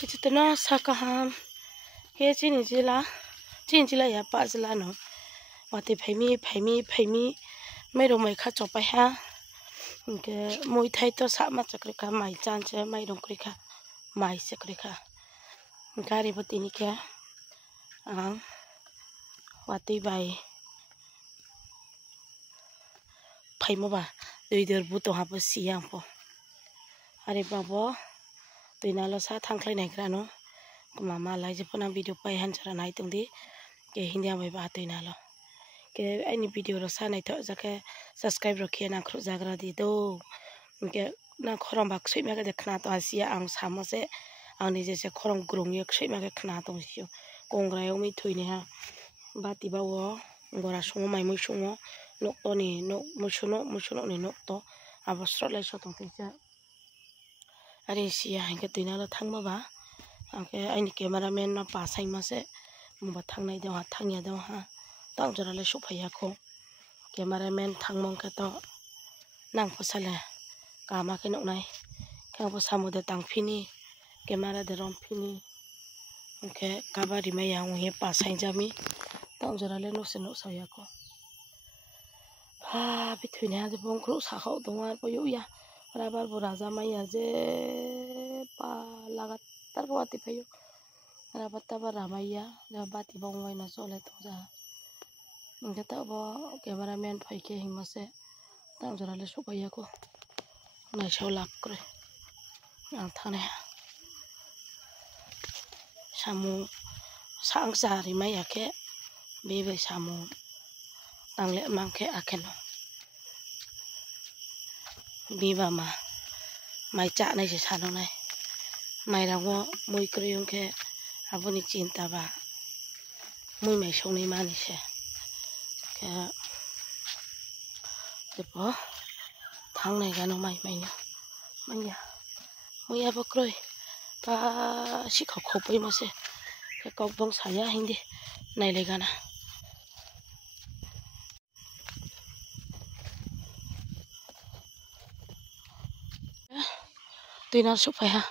Kitana sakaham he chinjila ya pazla no wate phaimi mai ro mai kha chopai ha ke moi thai to sa ma chakre ka mai chan che mai rong kri kha mai chakre kha gari bati ni kya wate bai phaimo ba doider bu to ha pa siang po are babo toina lo sa thangklai nai kra no mama lai je pona video pai han chara nai tung di ke hindia bai ba toina lo ke ani video ro sa nai tho jake subscribe ro khia na khru jagra di do ke na khoram bak soi ma ke khna to asia ang samo se ani je se khoram grong ye soi ma ke khna to sio kongra yo mi thuine ha ba ti ba wo ngora songo mai moi songo nok to ni no musuno ni nok to abostro lai so tong se are sia hang ke toina lo thangma ba ke ani cameraman na pa sai ma se mo ba thang nai de ha thang ya de ha tang jara le so phaya ko cameraman thangmong ka to nang phosale ka ma ke nok nai ka bo samu de tang phini camera de rom phini ke ka ba ri ma yang he pa sai jami tang jara le no se no sa ya ko ha bi thuina de bong kru sa kho dong ar po yu ya rabar bo raja mai ya je pa lagatar ko ati phayo rabata ba ramaiya rabati bong wai na chole to ja ingka ta bo cameraman phai ke hingma se tang jara le so phaya ko nai so lak kre ang thane samu sang sari mai ya ke be samu tang le mang ke akeno biba ma mai cha nai se sano nai mai ra ngo moi kriyong ke aboni cinta ba moi mai song ni mani se ke depo thang nai ga no mai no mai ya moi ya bokroi pa si kho poi ma se ke kok bong sa ya hindi nai le ga na toina so phai ha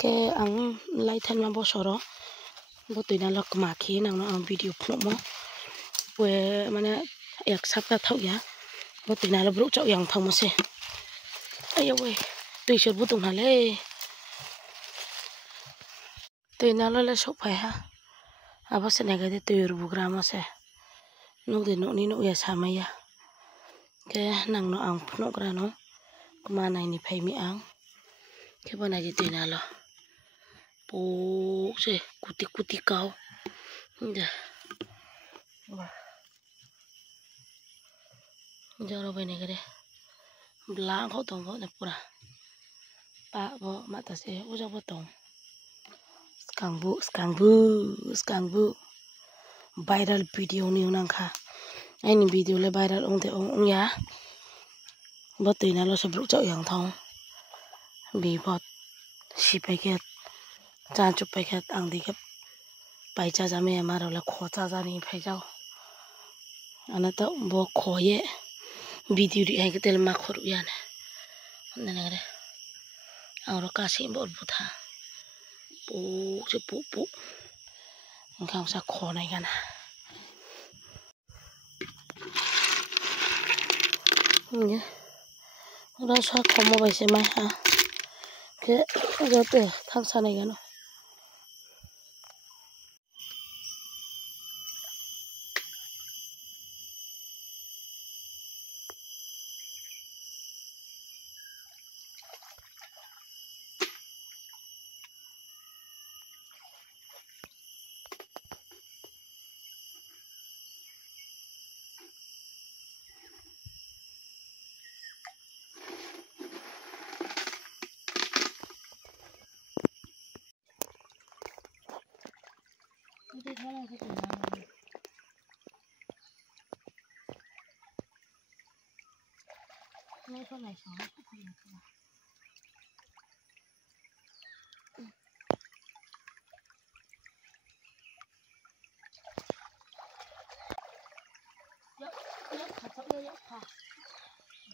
ke ang lai than ma bo soro bo toina lo ma khi nang no ang video phlo mo we mane ek sap ka thau ya bo toina lo bro chau yang thang mo se ayo we tui sor bu tung na le toina lo le so phai ha aba se ne ga de tuyur bu gra mo se no de no ni no ya sa ma ya ke nang no ang phno gra no ma nai ni phai mi ang ke bona ji toina lo po se kuti kau ja jaro bene gere blang ho tong bo ne pura pa bo mata se uja bo tong skang bu viral video ni nang kha ani video le viral ong te ong ya bo toina lo sabru chau yang thong bi bot si paket chan chu paket ang di ke pai cha jame amaro la kho cha ja ni phai jao ana to bo kho ye video ri ai ke tel ma khor ya ne ne re aro ka si bo bu tha pu ngam sa kho nai ga na ye ra sa kho mo bai se mai ha ke jo te thang sa nai ga no Này con này sống không phải là không yuk thật sự yuk hả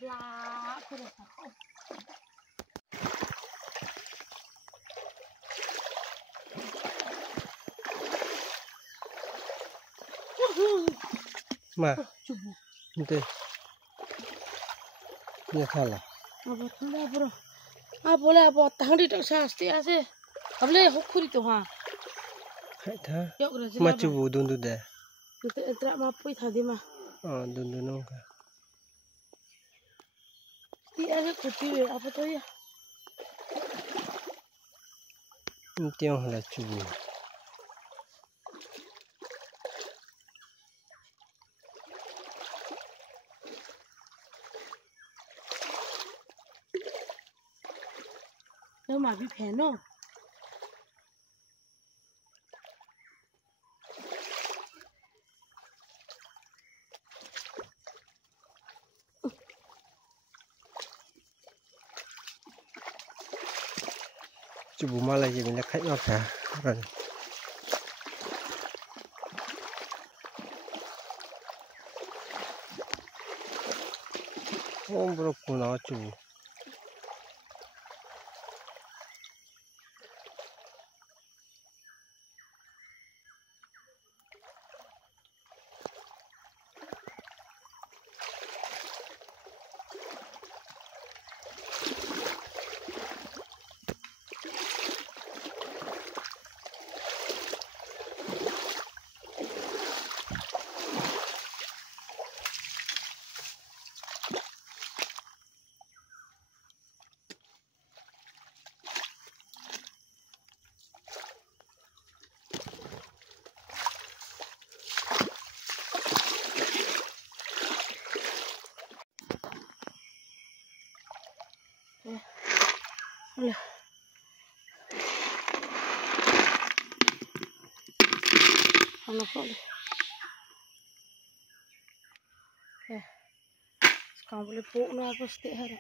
bla cái này thật không มา cubu. Inte. Ni khala. Apa tunda bro. Boleh apa tang di tak sasti ase. Able hokuri to ha. Hai tha. Yok raja. Ma cubu dundu de. Itu entra ma pui thadi ma. Dundu no ka. Ti ase kuti apa to ya. Intiong hala cubu. Đâu mà bị phèn không? Cubu malai je bila kait ma ka. Ran. Bro kuna cubu. Oleh. Anak boleh. Sekarang boleh puk nak aku setiap hari.